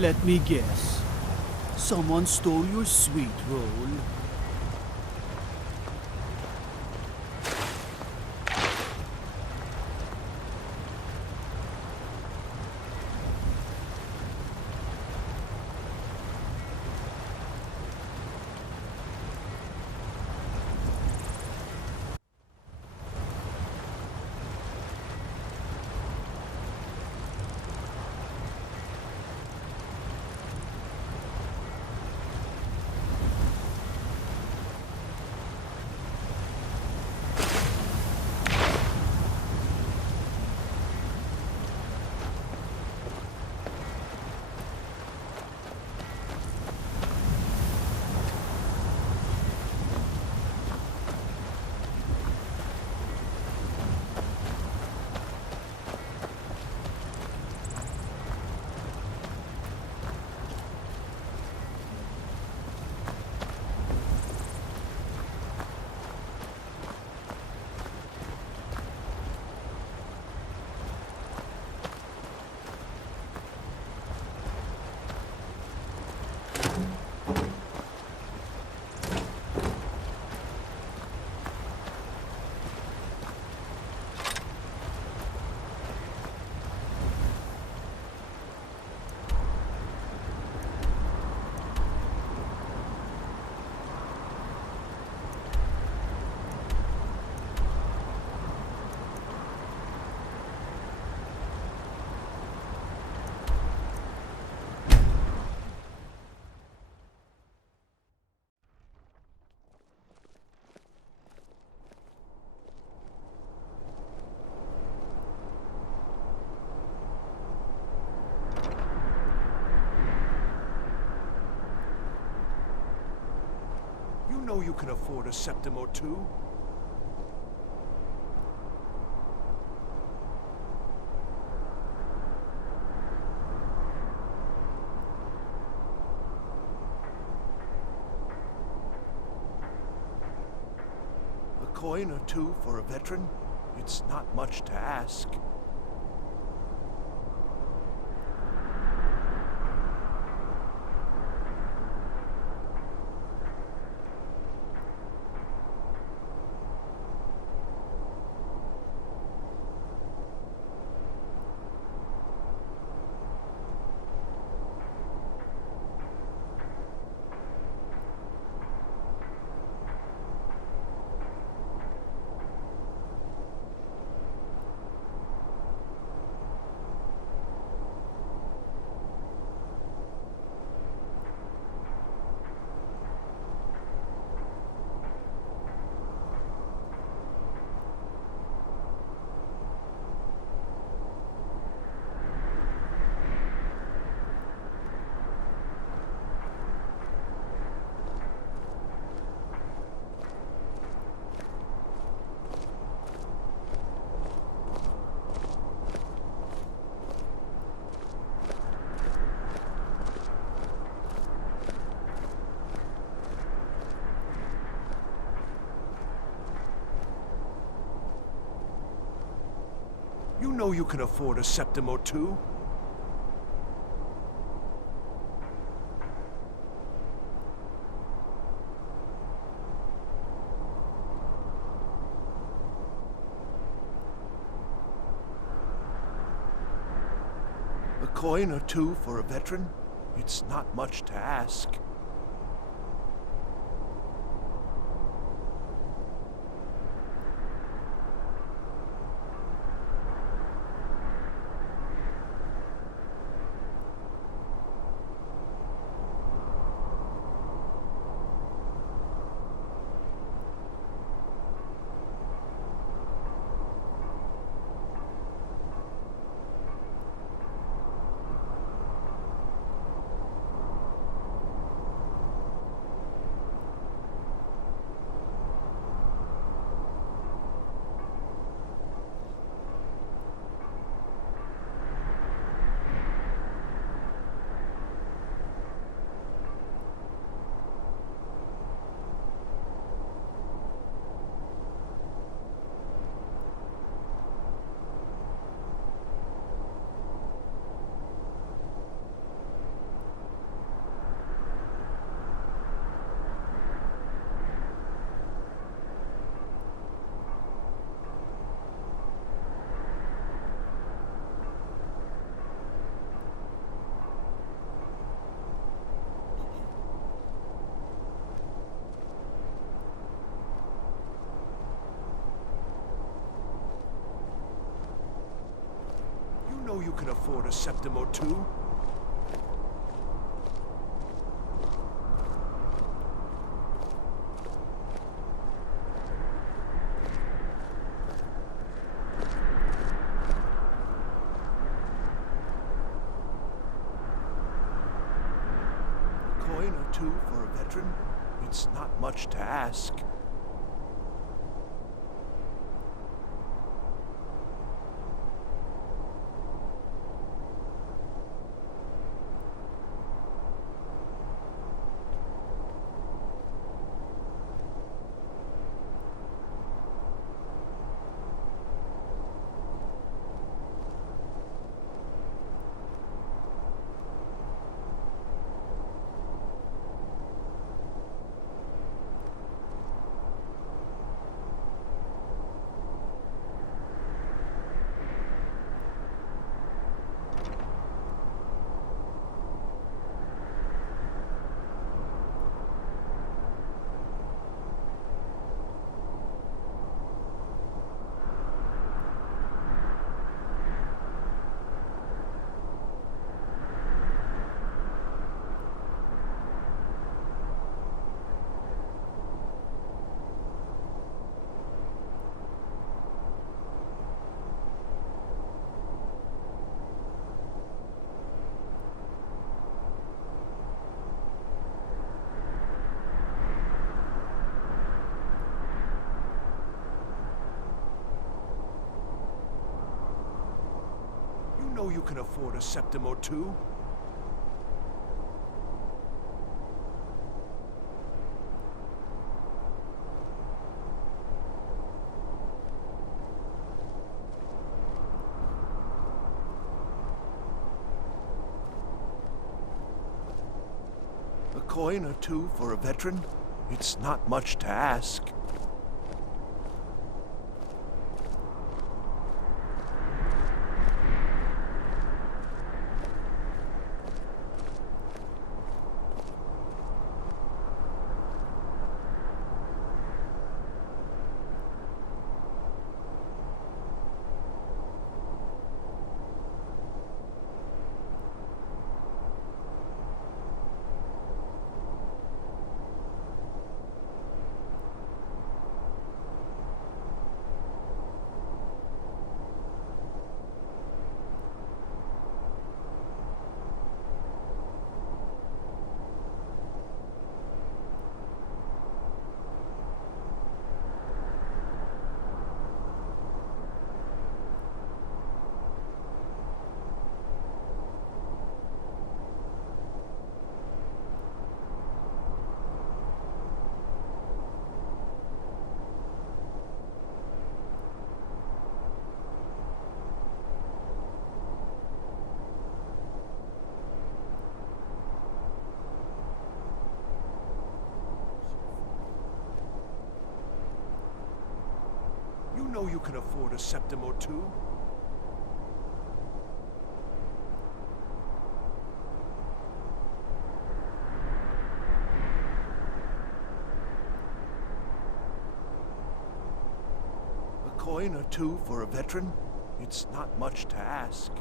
Let me guess. Someone stole your sweet roll. You know you can afford a septim or two. A coin or two for a veteran? It's not much to ask. You know you can afford a septim or two. A coin or two for a veteran? It's not much to ask. you can afford a septim or two. A coin or two for a veteran? It's not much to ask. You know you can afford a septim or two. A coin or two for a veteran? It's not much to ask. You know you can afford a septim or two. A coin or two for a veteran? It's not much to ask.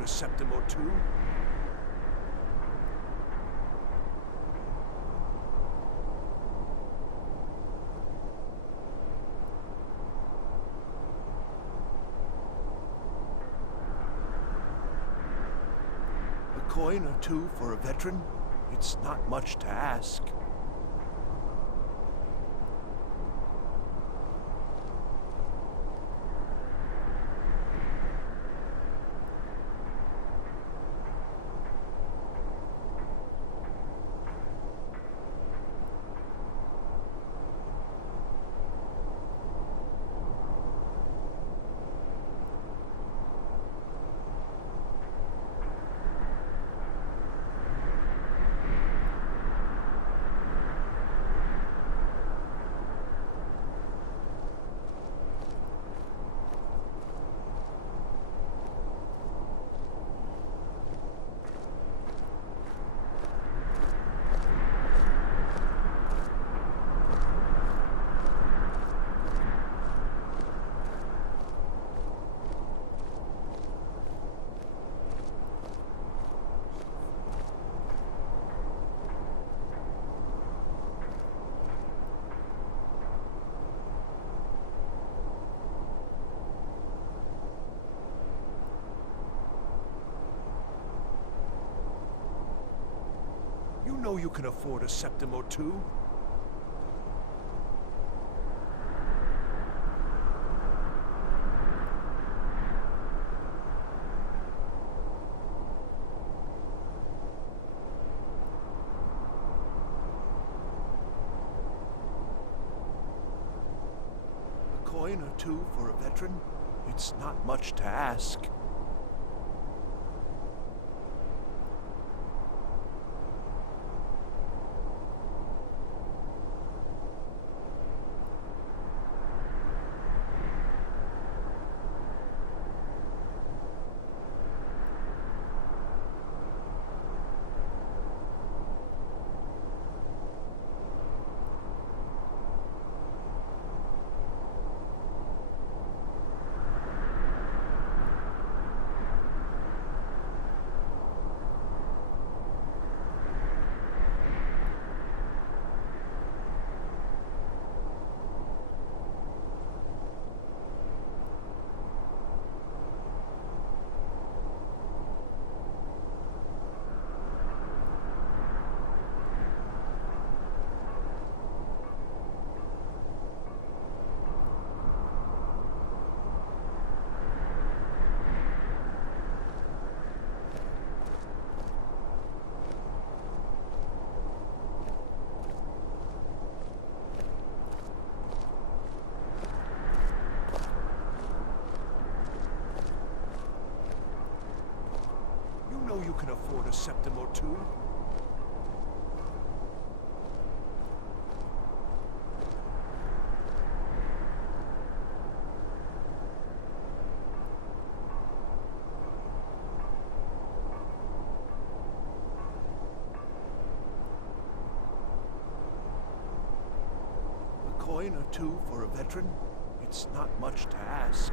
afford a septim or two? A coin or two for a veteran? It's not much to ask. You know you can afford a septim or two. A coin or two for a veteran? It's not much to ask. You know you can afford a septim or two. A coin or two for a veteran? It's not much to ask.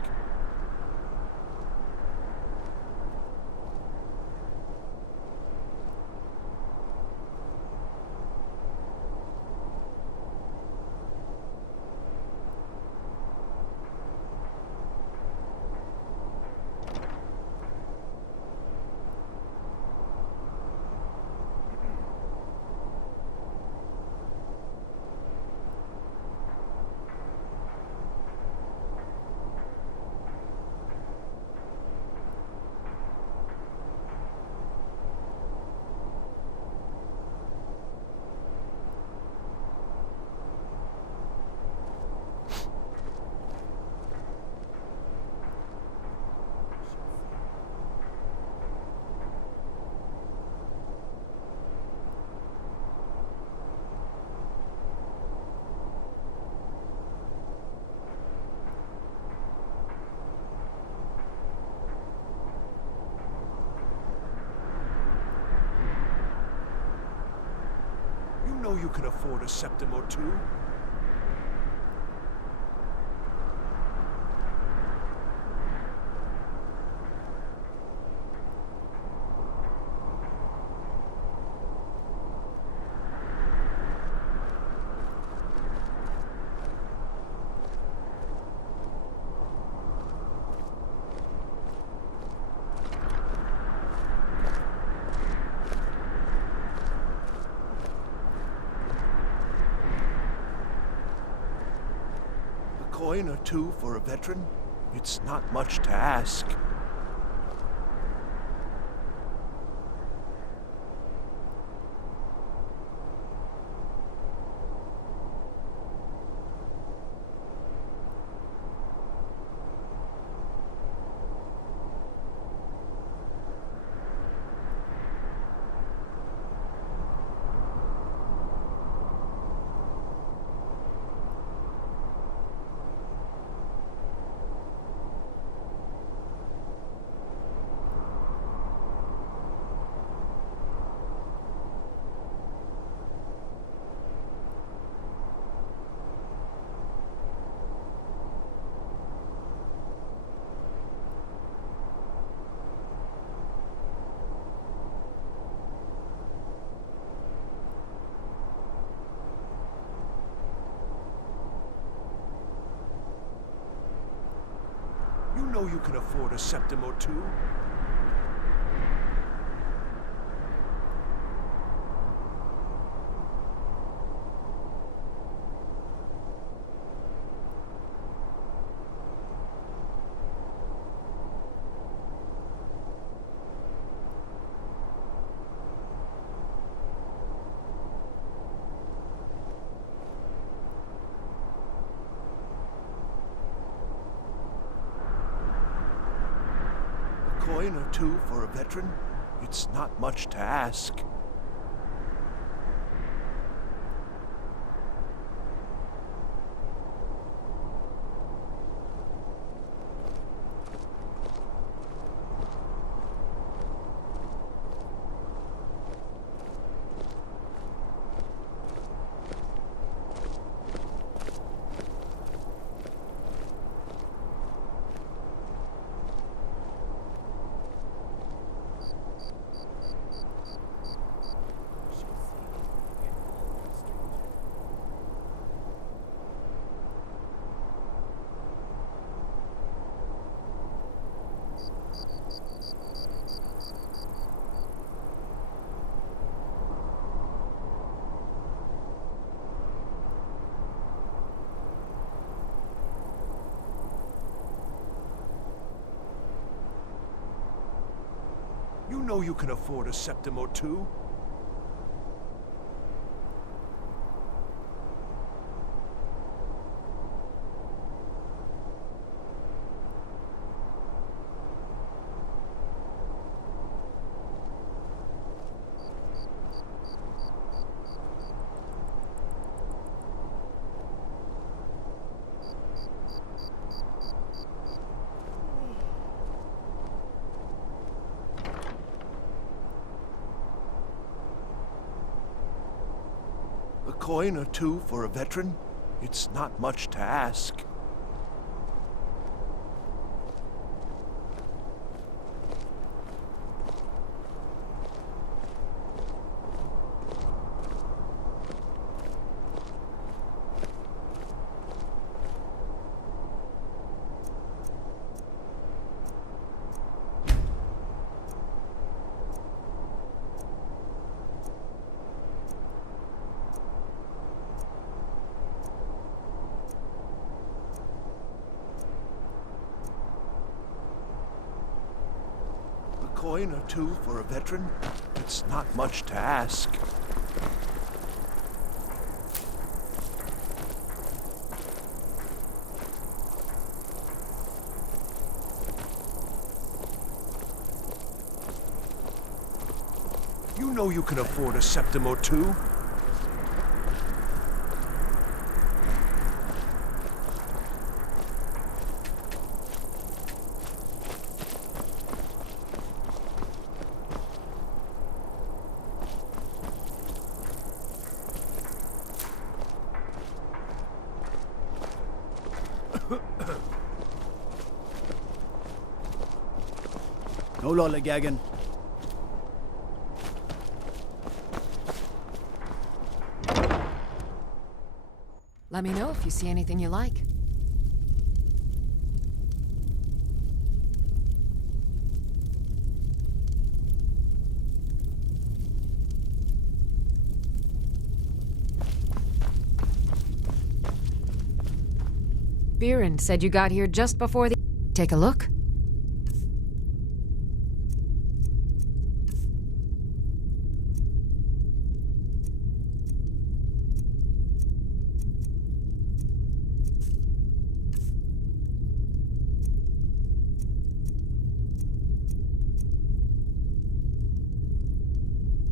You know you can afford a septim or two. coin or two for a veteran? It's not much to ask. You know you can afford a septim or two. Coin or two for a veteran? It's not much to ask. You know you can afford a septim or two. A coin or two for a veteran? It's not much to ask. A coin or two for a veteran? It's not much to ask. You know you can afford a septim or two. No lollygagging. Let me know if you see anything you like. Viren said you got here just before the... Take a look.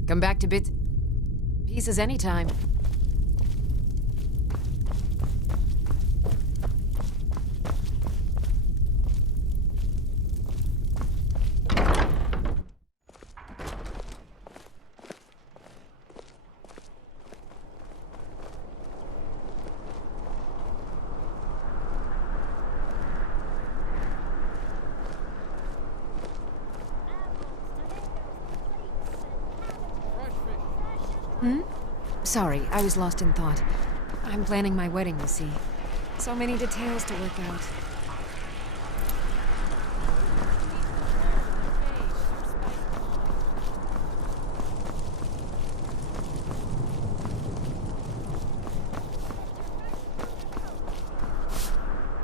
Come back to bits... pieces anytime. Sorry, I was lost in thought. I'm planning my wedding, you see. So many details to work out.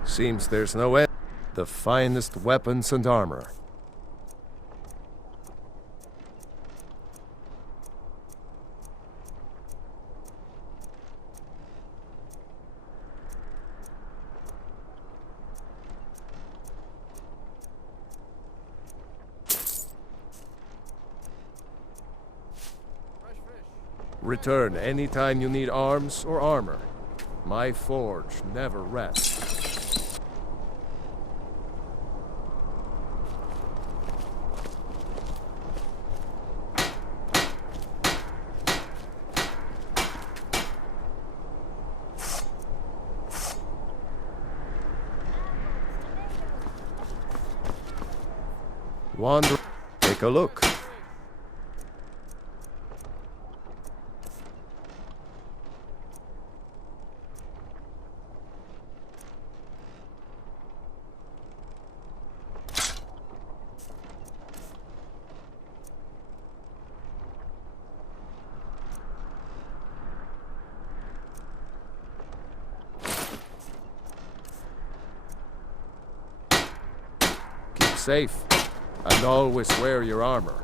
Seems there's no end. The finest weapons and armor. Return anytime you need arms or armor. My forge never rests. Wander. Take a look. Safe, and always wear your armor.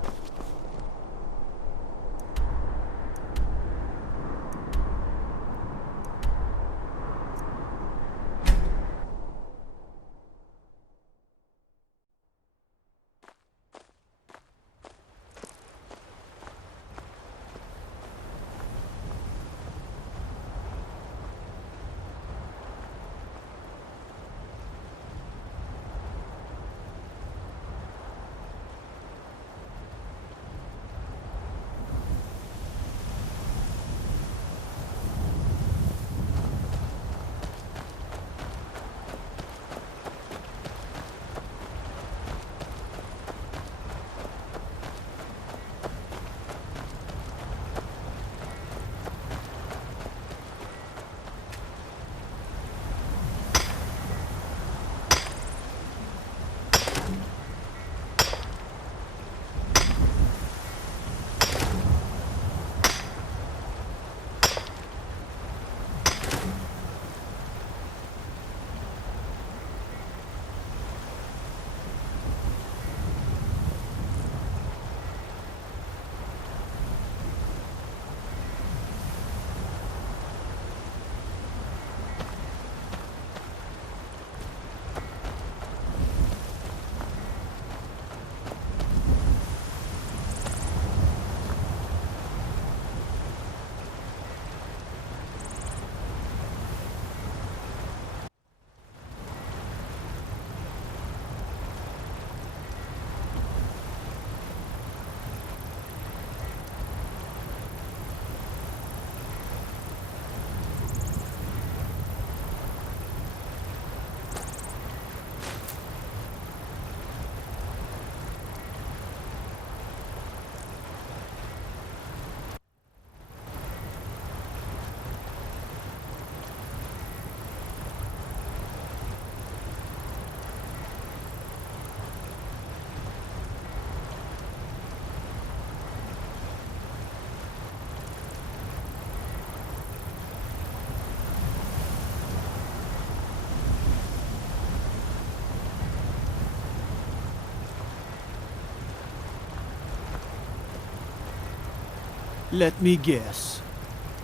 Let me guess.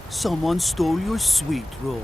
Someone stole your sweet roll.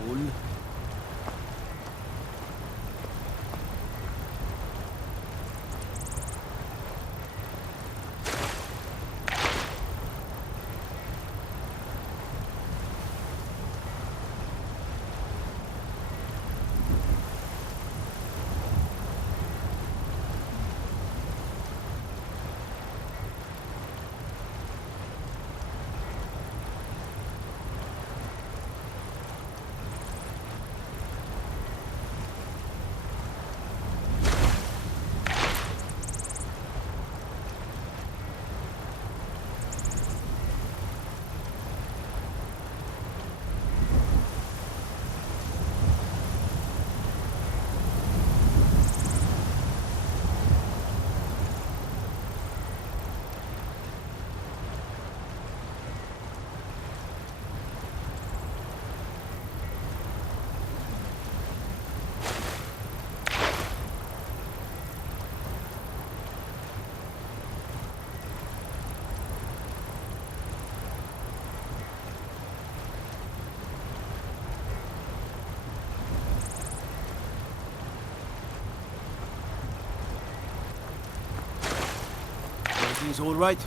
Everything's all right?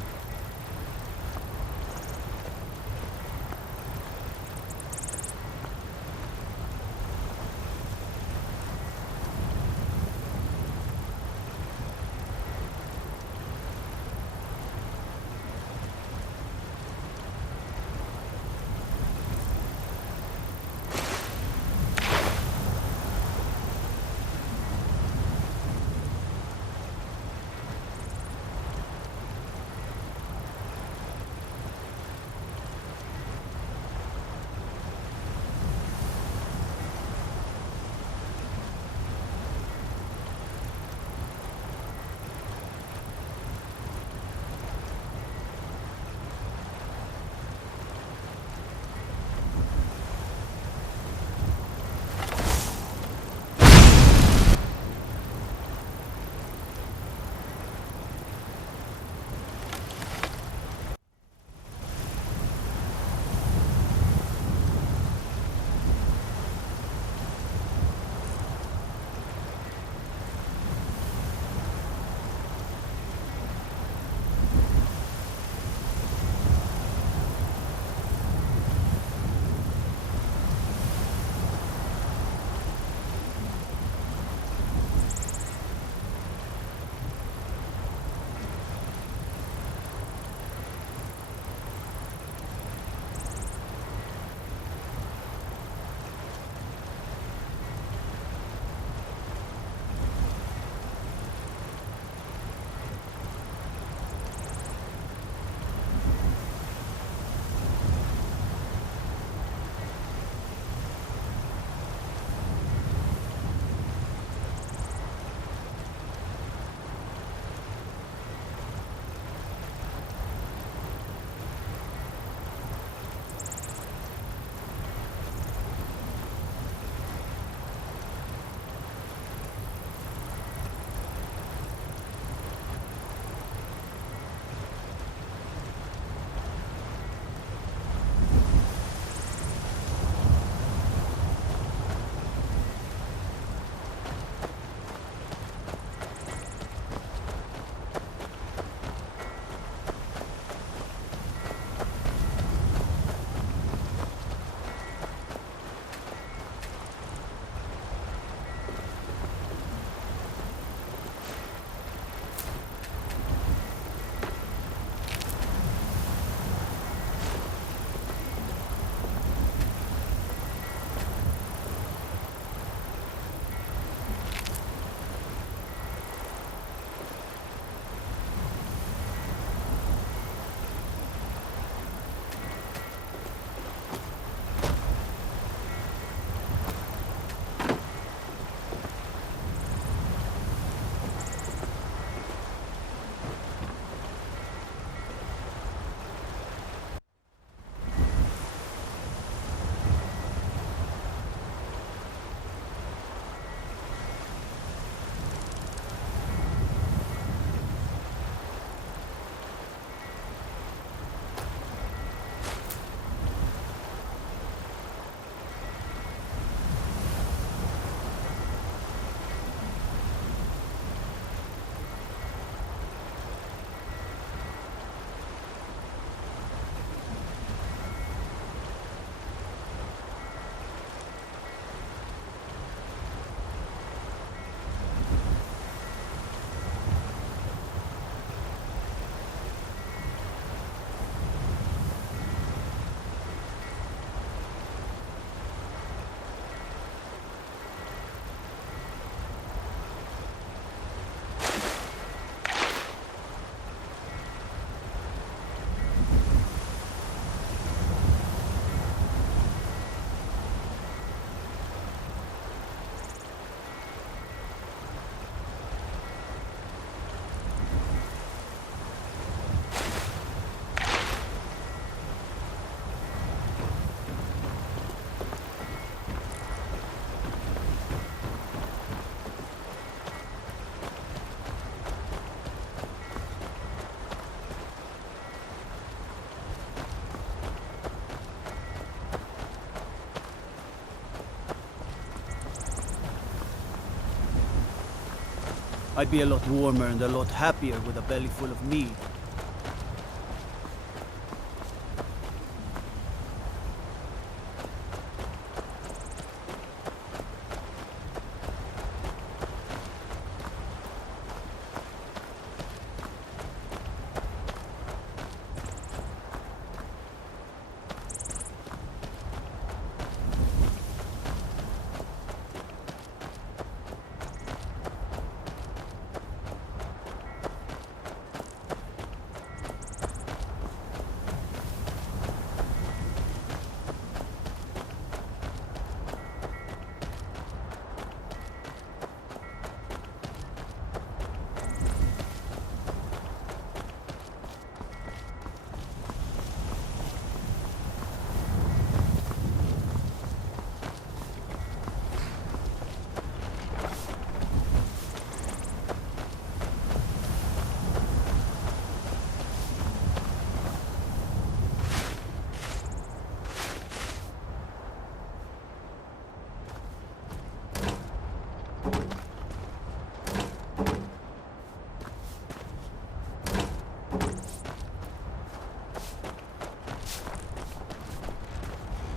I'd be a lot warmer and a lot happier with a belly full of meat.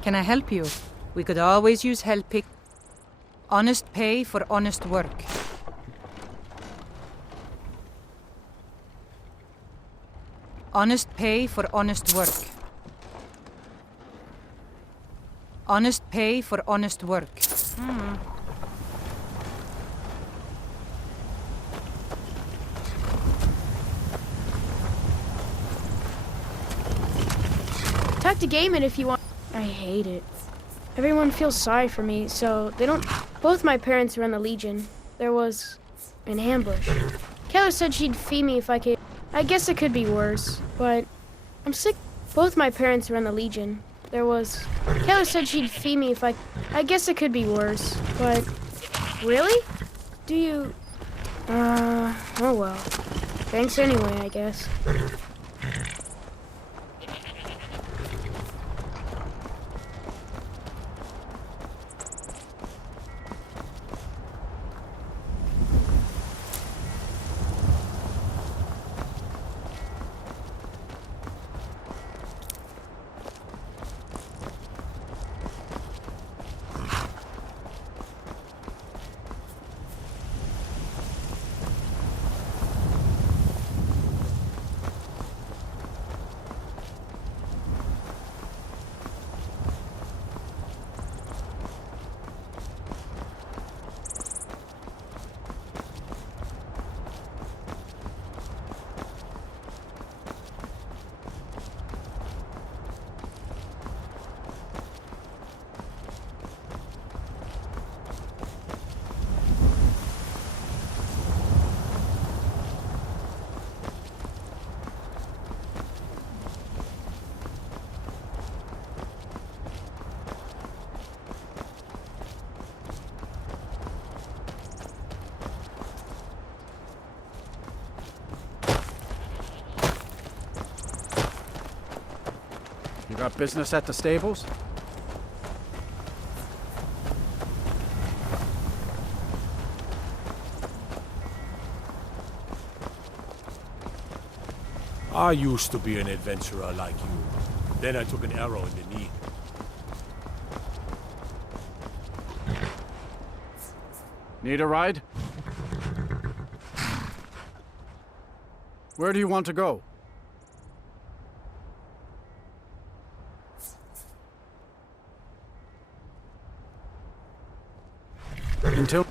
Can I help you? We could always use helping. Honest pay for honest work. Honest pay for honest work. Honest pay for honest work. Talk to Gaiman if you want. I hate it. Everyone feels sorry for me, so they don't. Both my parents were in the Legion. There was an ambush. Keller said she'd feed me if I could. I guess it could be worse, but I'm sick. Both my parents were in the Legion. There was. Keller said she'd feed me if I. I guess it could be worse, but. Really? Do you. Oh well. Thanks anyway, I guess. You got business at the stables? I used to be an adventurer like you. Then I took an arrow in the knee. Need a ride? Where do you want to go? Until...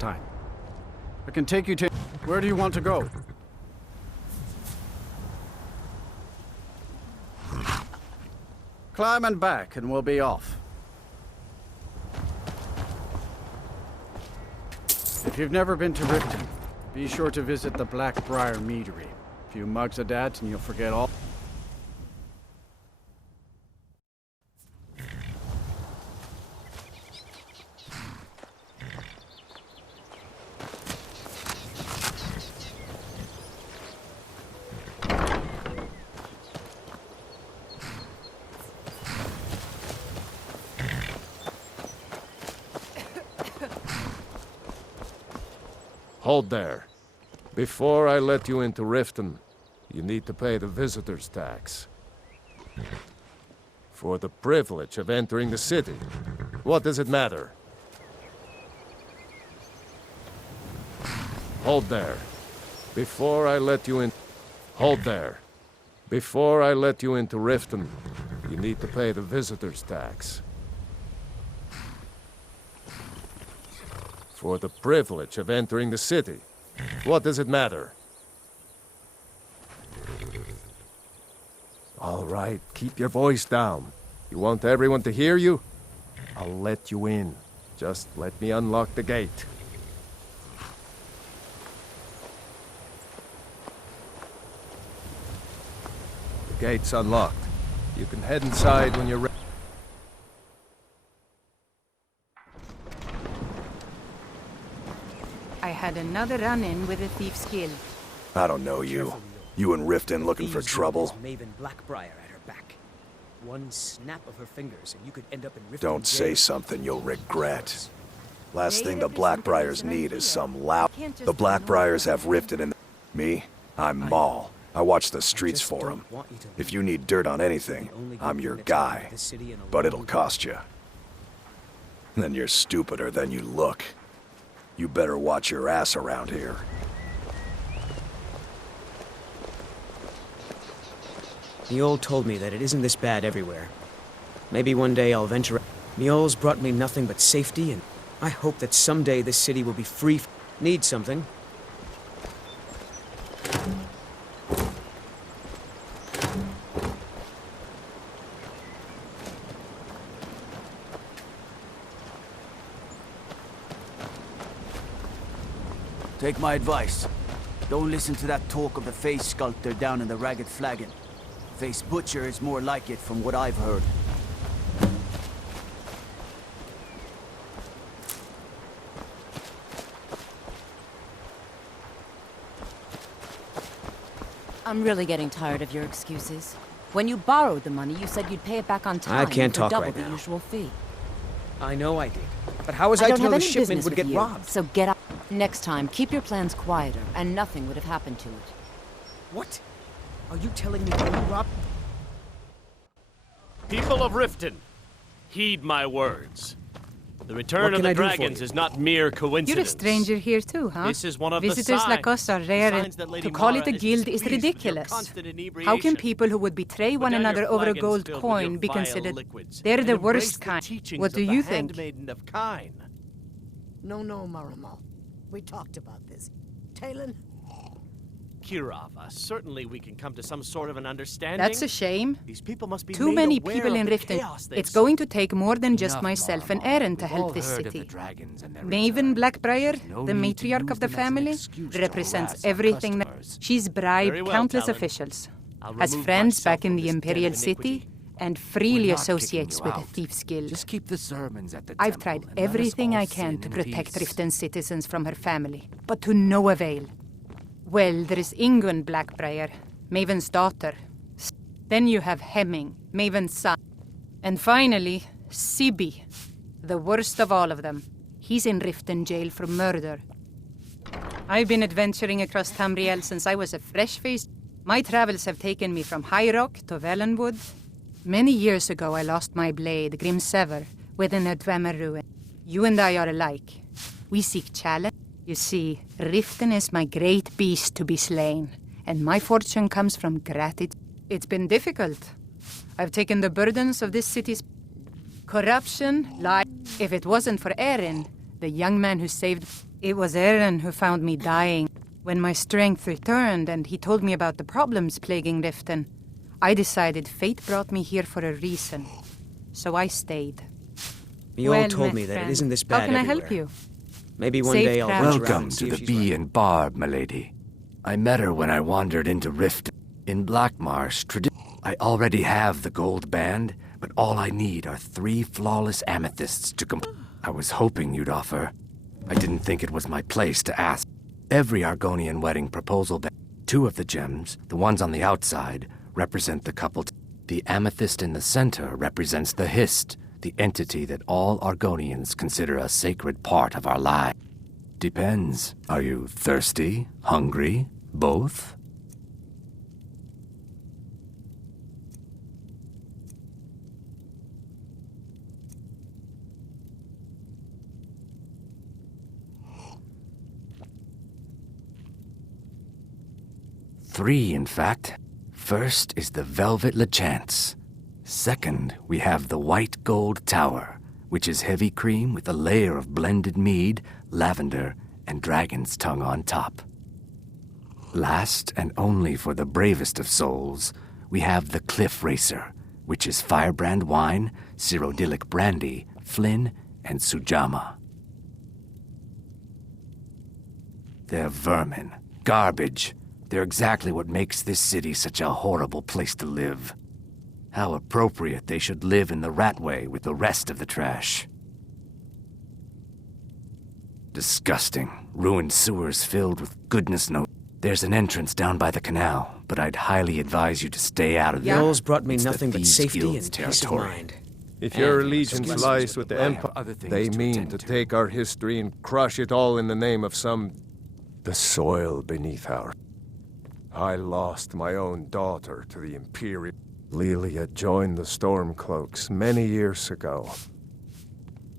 time. I can take you to... Where do you want to go? Climb and back, and we'll be off. If you've never been to Riften, be sure to visit the Blackbriar Meadery. A few mugs of that, and you'll forget all... Hold there. Before I let you into Riften, you need to pay the visitor's tax. For the privilege of entering the city. What does it matter? Hold there. Before I let you in... Hold there. Before I let you into Riften, you need to pay the visitor's tax. For the privilege of entering the city. What does it matter? All right, keep your voice down. You want everyone to hear you? I'll let you in. Just let me unlock the gate. The gate's unlocked. You can head inside when you're ready. I had another run-in with a thief's guild. I don't know you. You and Riften looking for trouble? Maven Blackbriar at her back. One snap of her fingers and you could end up in Riften Don't say jail. something you'll regret. Last thing the Blackbriars need is some loud... The Blackbriars have Riften in... Me? I'm Maul. I watch the streets for them. If you need dirt on anything, I'm your guy. But it'll cost you. Then you're stupider than you look. You better watch your ass around here. Miol told me that it isn't this bad everywhere. Maybe one day I'll venture... Miol's brought me nothing but safety, and I hope that someday this city will be free. Need something? Take my advice. Don't listen to that talk of the face sculptor down in the Ragged Flagon. Face butcher is more like it from what I've heard. I'm really getting tired of your excuses. When you borrowed the money, you said you'd pay it back on time. I can't for talk double right the now. usual fee. I know I did. But how was I I don't to have know the any shipment business would with get you, robbed? so get out. Next time, keep your plans quieter, and nothing would have happened to it. What? Are you telling me you robbed... People of Riften, heed my words. The return What of can the I do for dragons you? is not mere coincidence. You're a stranger here too, huh? This is one of Visitors the like us are rare, signs and that Lady to call Mara it a is guild is displeased with your ridiculous. constant How can inebriation. people who would betray Put one down your another over a flagons gold filled with coin your be vile considered? liquids, They're and the embrace worst the kind. teachings What of do the you think? Handmaiden of Kine. No, Marimal. We talked about this. Talon? Kirava, certainly we can come to some sort of an understanding. That's a shame. These people must be Too made many aware people of in the Riften. chaos they've It's going to take more than just myself and Aaron to help this city. Maven Blackbriar, the matriarch of the family, represents everything that... She's bribed Very well, countless Talon. officials, I'll has remove friends myself back in from the this den Imperial of City, iniquity. and freely We're not associates kicking with you the out. Thieves' Guild. Just keep the sermons at the I've temple tried and let us everything all I can sin to in protect peace. Riften citizens from her family, but to no avail. Well, there is Ingun Blackbriar, Maven's daughter. Then you have Hemming, Maven's son. And finally, Sibi, the worst of all of them. He's in Riften jail for murder. I've been adventuring across Tamriel since I was a fresh-faced. My travels have taken me from High Rock to Valenwood. Many years ago, I lost my blade, Grimsever, within a Dwemer ruin. You and I are alike. We seek challenge. You see, Riften is my great beast to be slain, and my fortune comes from gratitude. It's been difficult. I've taken the burdens of this city's corruption, lie. If it wasn't for Erin, the young man who saved... It was Eren who found me dying. When my strength returned and he told me about the problems plaguing Riften, I decided fate brought me here for a reason. So I stayed. Mjolnir told me that it isn't this bad How can I everywhere. help you? Maybe one Safe day I'll travels. venture out Welcome and to see the if she's Bee right. and Barb, milady. I met her when I wandered into Rift. In Blackmarsh, I already have the gold band, but all I need are 3 flawless amethysts to complete. I was hoping you'd offer. I didn't think it was my place to ask. Every Argonian wedding proposal band. 2 of the gems, the ones on the outside, represent the couple. The amethyst in the center represents the Hist, the entity that all Argonians consider a sacred part of our life. Depends. Are you thirsty? Hungry? Both? Three, in fact. First is the Velvet Lachance. Second, we have the White Gold Tower, which is heavy cream with a layer of blended mead, lavender, and dragon's tongue on top. Last, and only for the bravest of souls, we have the Cliff Racer, which is firebrand wine, cyrodiilic brandy, flin, and sujama. They're vermin, garbage. They're exactly what makes this city such a horrible place to live. How appropriate they should live in the Ratway with the rest of the trash. Disgusting. Ruined sewers filled with goodness knows. There's an entrance down by the canal, but I'd highly advise you to stay out of there. Mjolnir's brought me It's the nothing but Thieves' safety Guild's and peace of territory. mind. If your And allegiance some lies with the I have Empire, other things they to mean attend to to. take our history and crush it all in the name of the soil beneath our... I lost my own daughter to the Imperial... Lilia joined the Stormcloaks many years ago.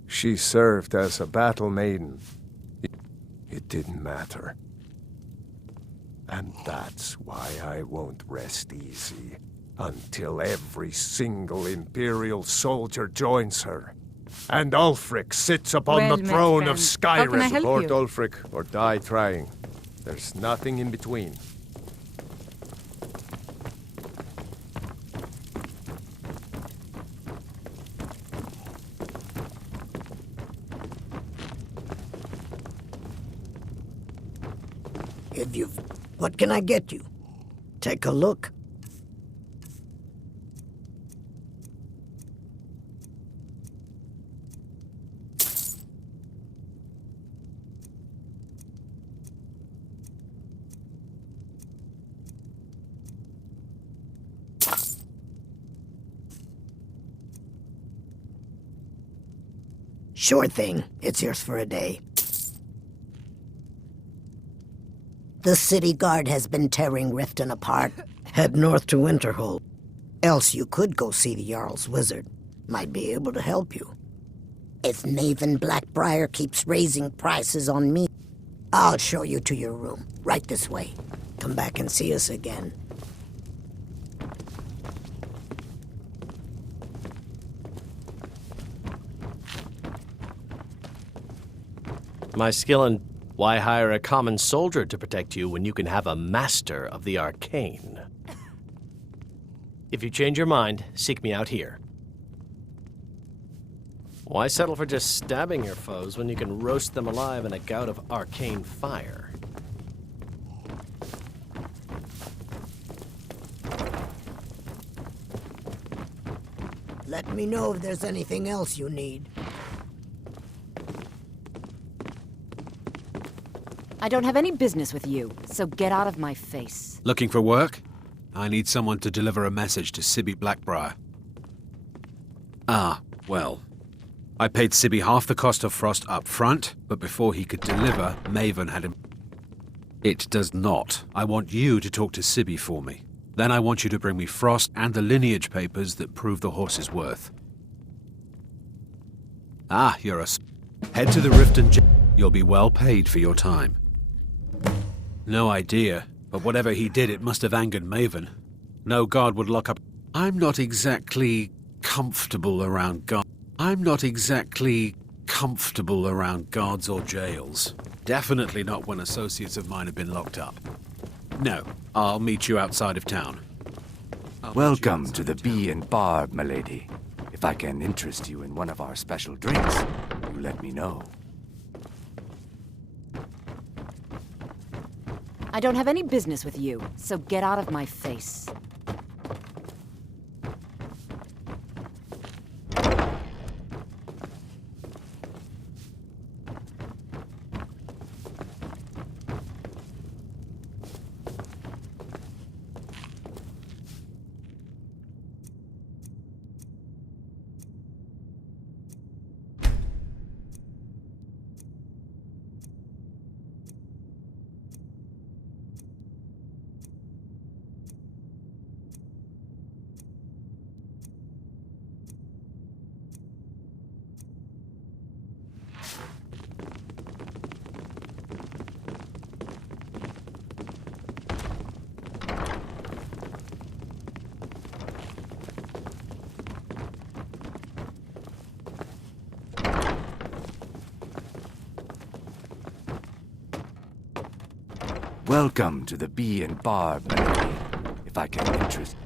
She served as a battle maiden. It didn't matter. And that's why I won't rest easy until every single Imperial soldier joins her. And Ulfric sits upon Well the met, throne of friend. How can I Skyrim. help Support you? Ulfric or die trying. There's nothing in between. If you've... What can I get you? Take a look. Sure thing. It's yours for a day. The city guard has been tearing Riften apart. Head north to Winterhold. Else you could go see the Jarl's wizard. Might be able to help you. If Maven Blackbriar keeps raising prices on me, I'll show you to your room. Right this way. Come back and see us again. My skill in... Why hire a common soldier to protect you when you can have a master of the arcane? If you change your mind, seek me out here. Why settle for just stabbing your foes when you can roast them alive in a gout of arcane fire? Let me know if there's anything else you need. I don't have any business with you, so get out of my face. Looking for work? I need someone to deliver a message to Sibby Blackbriar. Ah, well. I paid Sibby half the cost of Frost up front, but before he could deliver, Maven had him... It does not. I want you to talk to Sibby for me. Then I want you to bring me Frost and the lineage papers that prove the horse's worth. Ah, you're a... Head to the Riften... You'll be well paid for your time. No idea, but whatever he did, it must have angered Maven. No guard would lock up... I'm not exactly comfortable around guard. I'm not exactly comfortable around guards or jails. Definitely not when associates of mine have been locked up. No, I'll meet you outside of town. Welcome to the Bee and Barb, milady. If I can interest you in one of our special drinks, you let me know. I don't have any business with you, so get out of my face. Welcome to the Bee and Barb, milady. If I can interest...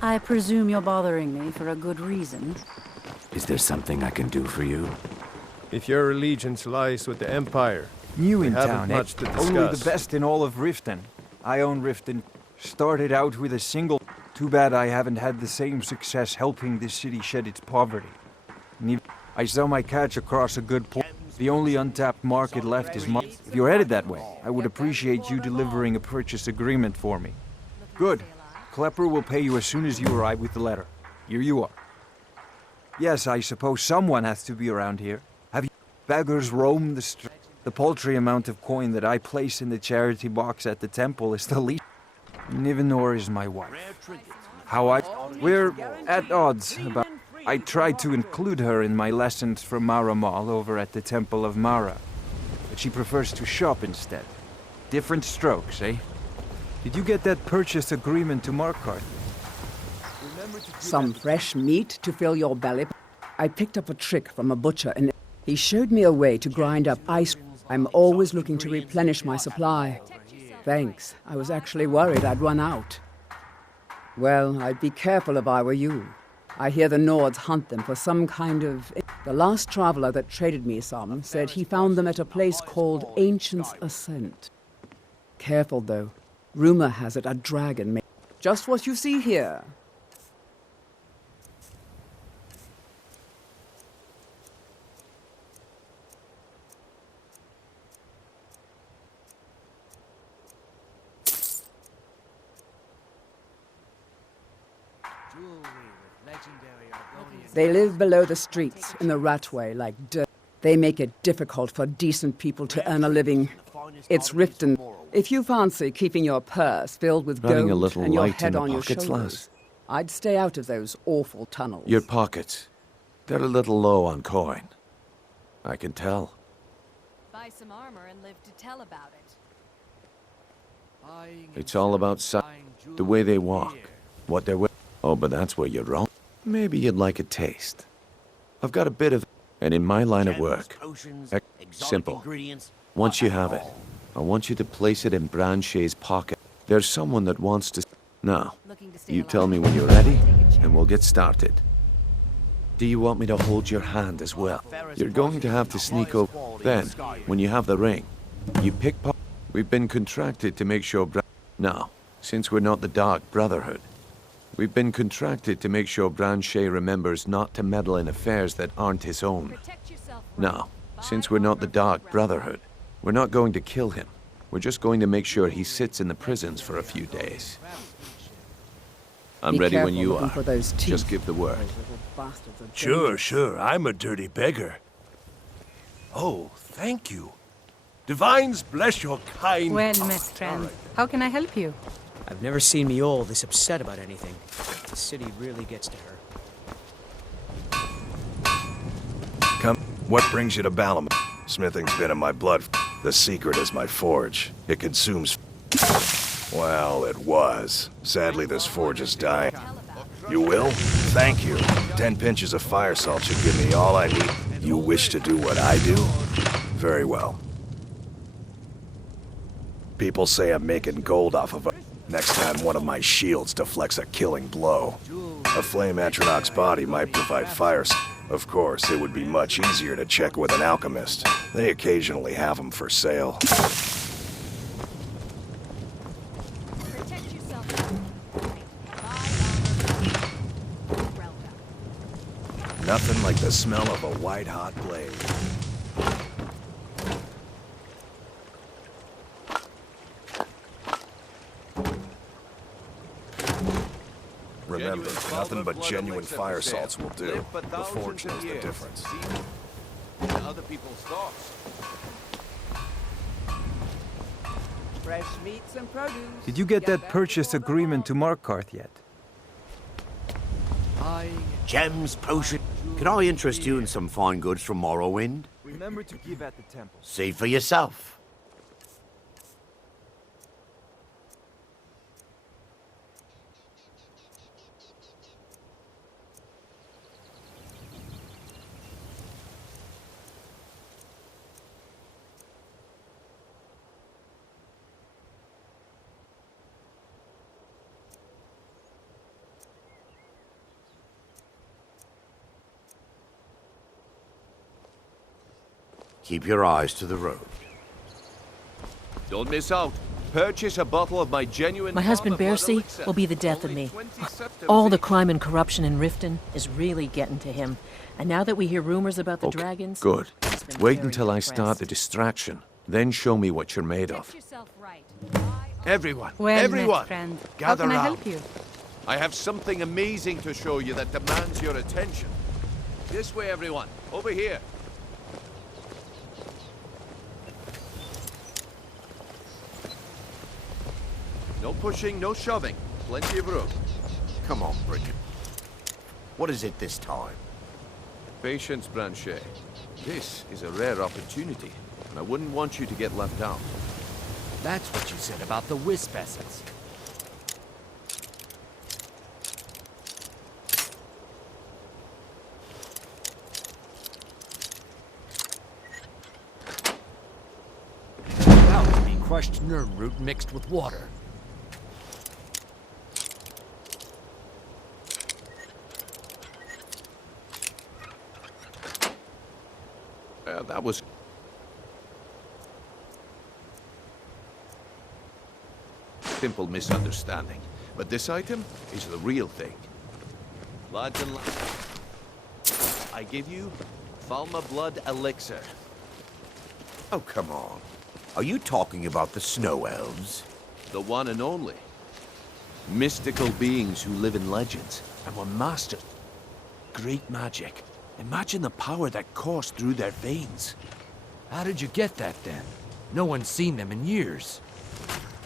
I presume you're bothering me for a good reason. Is there something I can do for you? If your allegiance lies with the Empire, New we in haven't town, much to discuss. Only the best in all of Riften. I own Riften. Started out with a single. Too bad I haven't had the same success helping this city shed its poverty. I sell my catch across a good point. The only untapped market left is mine. If you're headed that way, I would appreciate you delivering a purchase agreement for me. Good. Klepper will pay you as soon as you arrive with the letter. Here you are. Yes, I suppose someone has to be around here. Have you beggars roam the street? The paltry amount of coin that I place in the charity box at the temple is the least. Nivenor is my wife. We're at odds about... I tried to include her in my lessons for Mara Mall over at the Temple of Mara, but she prefers to shop instead. Different strokes, eh? Did you get that purchase agreement to Markarth? Some fresh meat to fill your belly. I picked up a trick from a butcher and he showed me a way to grind up ice. I'm always looking to replenish my supply. Thanks. I was actually worried I'd run out. Well, I'd be careful if I were you. I hear the Nords hunt them for some kind of... The last traveler that traded me some said he found them at a place called Ancient's Ascent. Careful, though. Rumor has it a dragon may... Just what you see here. They live below the streets, in the ratway, like dirt. They make it difficult for decent people to earn a living. It's Riften. If you fancy keeping your purse filled with Running a gold little and your light in head the on your pockets, shoulders, lass. I'd stay out of those awful tunnels. Your pockets. They're a little low on coin. I can tell. Buy some armor and live to tell about it. It's all about the way they walk, what they're wearing. Oh, but that's where you're wrong. Maybe you'd like a taste. I've got a bit of... And in my line of work, simple. Once you have it, I want you to place it in Branchet's pocket. There's someone that wants to... Now, you tell me when you're ready, and we'll get started. Do you want me to hold your hand as well? You're going to have to sneak over. Then, when you have the ring, you pick... We've been contracted to make sure... Now, since we're not the Dark Brotherhood, we've been contracted to make sure Branchet remembers not to meddle in affairs that aren't his own. Now, since we're not the Dark Brotherhood, we're not going to kill him. We're just going to make sure he sits in the prisons for a few days. I'm ready when you are. Just give the word. Sure. I'm a dirty beggar. Oh, thank you. Divines bless your kind... Well met, friend. How can I help you? I've never seen Miol this upset about anything. The city really gets to her. Come. What brings you to Balam? Smithing's been in my blood. The secret is my forge. It consumes... Well, it was. Sadly, this forge is dying. You will? Thank you. 10 pinches of fire salt should give me all I need. You wish to do what I do? Very well. People say I'm making gold off of it. Next time one of my shields deflects a killing blow. A flame Atronach's body might provide fire. Of course, it would be much easier to check with an alchemist. They occasionally have them for sale. Nothing like the smell of a white-hot blade. Remember, nothing but genuine fire salts will do. The forge knows the difference. Other people's thoughts. Fresh meats and produce. Did you get that purchase agreement to Markarth yet? Gems, potion. Can I interest you in some fine goods from Morrowind? Remember to give at the temple. See for yourself. Keep your eyes to the road. Don't miss out. Purchase a bottle of my genuine... My husband Bercy will be the death of me. All the crime and corruption in Riften is really getting to him. And now that we hear rumors about the dragons... Good. Wait until I start the distraction. Then show me what you're made of. Everyone, Well everyone, met, friend. gather How can I round. help you? I have something amazing to show you that demands your attention. This way, everyone. Over here. No pushing, no shoving. Plenty of room. Come on, Bridget. What is it this time? Patience, Blanchet. This is a rare opportunity, and I wouldn't want you to get left out. That's what you said about the wisp essence. That would be crushed nerve root mixed with water. That was... simple misunderstanding. But this item is the real thing. Lads and lads, I give you Falma Blood Elixir. Oh, come on. Are you talking about the snow elves? The one and only. Mystical beings who live in legends and were masters. Great magic. Imagine the power that coursed through their veins. How did you get that, then? No one's seen them in years.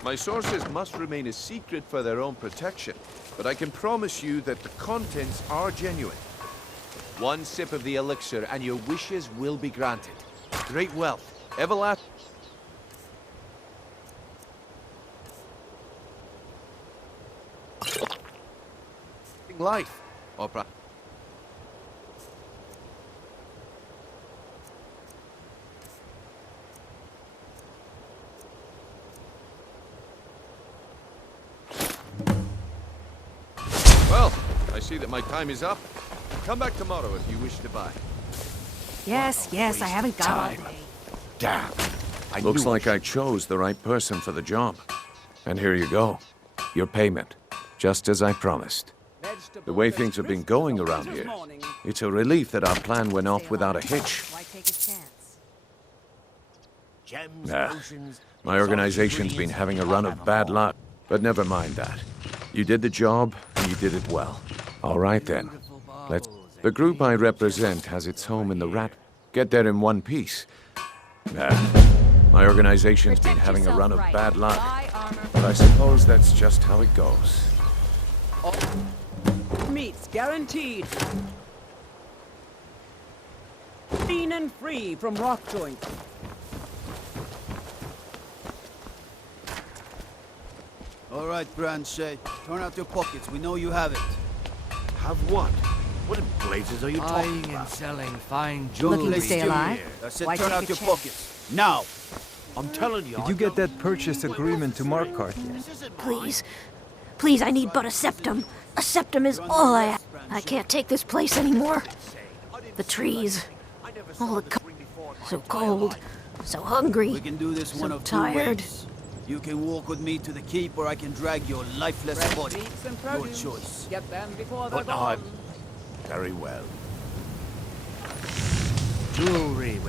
My sources must remain a secret for their own protection, but I can promise you that the contents are genuine. One sip of the elixir and your wishes will be granted. Great wealth, everlasting life, or well, I see that my time is up. Come back tomorrow if you wish to buy. Yes, I haven't got all day. Damn. Looks like I chose the right person for the job. And here you go. Your payment. Just as I promised. The way things have been going around here, it's a relief that our plan went off without a hitch. Nah, my organization's been having a run of bad luck. But never mind that. You did the job, and you did it well. All right then. The group I represent has its home in the Rat. Get there in one piece. Nah, my organization's been having a run of bad luck. But I suppose that's just how it goes. Meats guaranteed. Clean and free from rock joint. All right, Blanchet. Turn out your pockets. We know you have it. Have what? What in blazes are you talking Buying about? and selling fine Looking jewelry. to stay alive? That's it, Why turn take out a your chance? pockets. Now! I'm telling you. Did you get that purchase agreement to Markarth yet? Please. Please, I need but a septum. A septum is all I have. I can't take this place anymore. The trees. All the so cold. So hungry. We can do this So one of two tired. ways. You can walk with me to the keep, or I can drag your lifeless Fresh body. meats and Your produce. choice. Get them before they're But no, gone. Very well. Jewelry with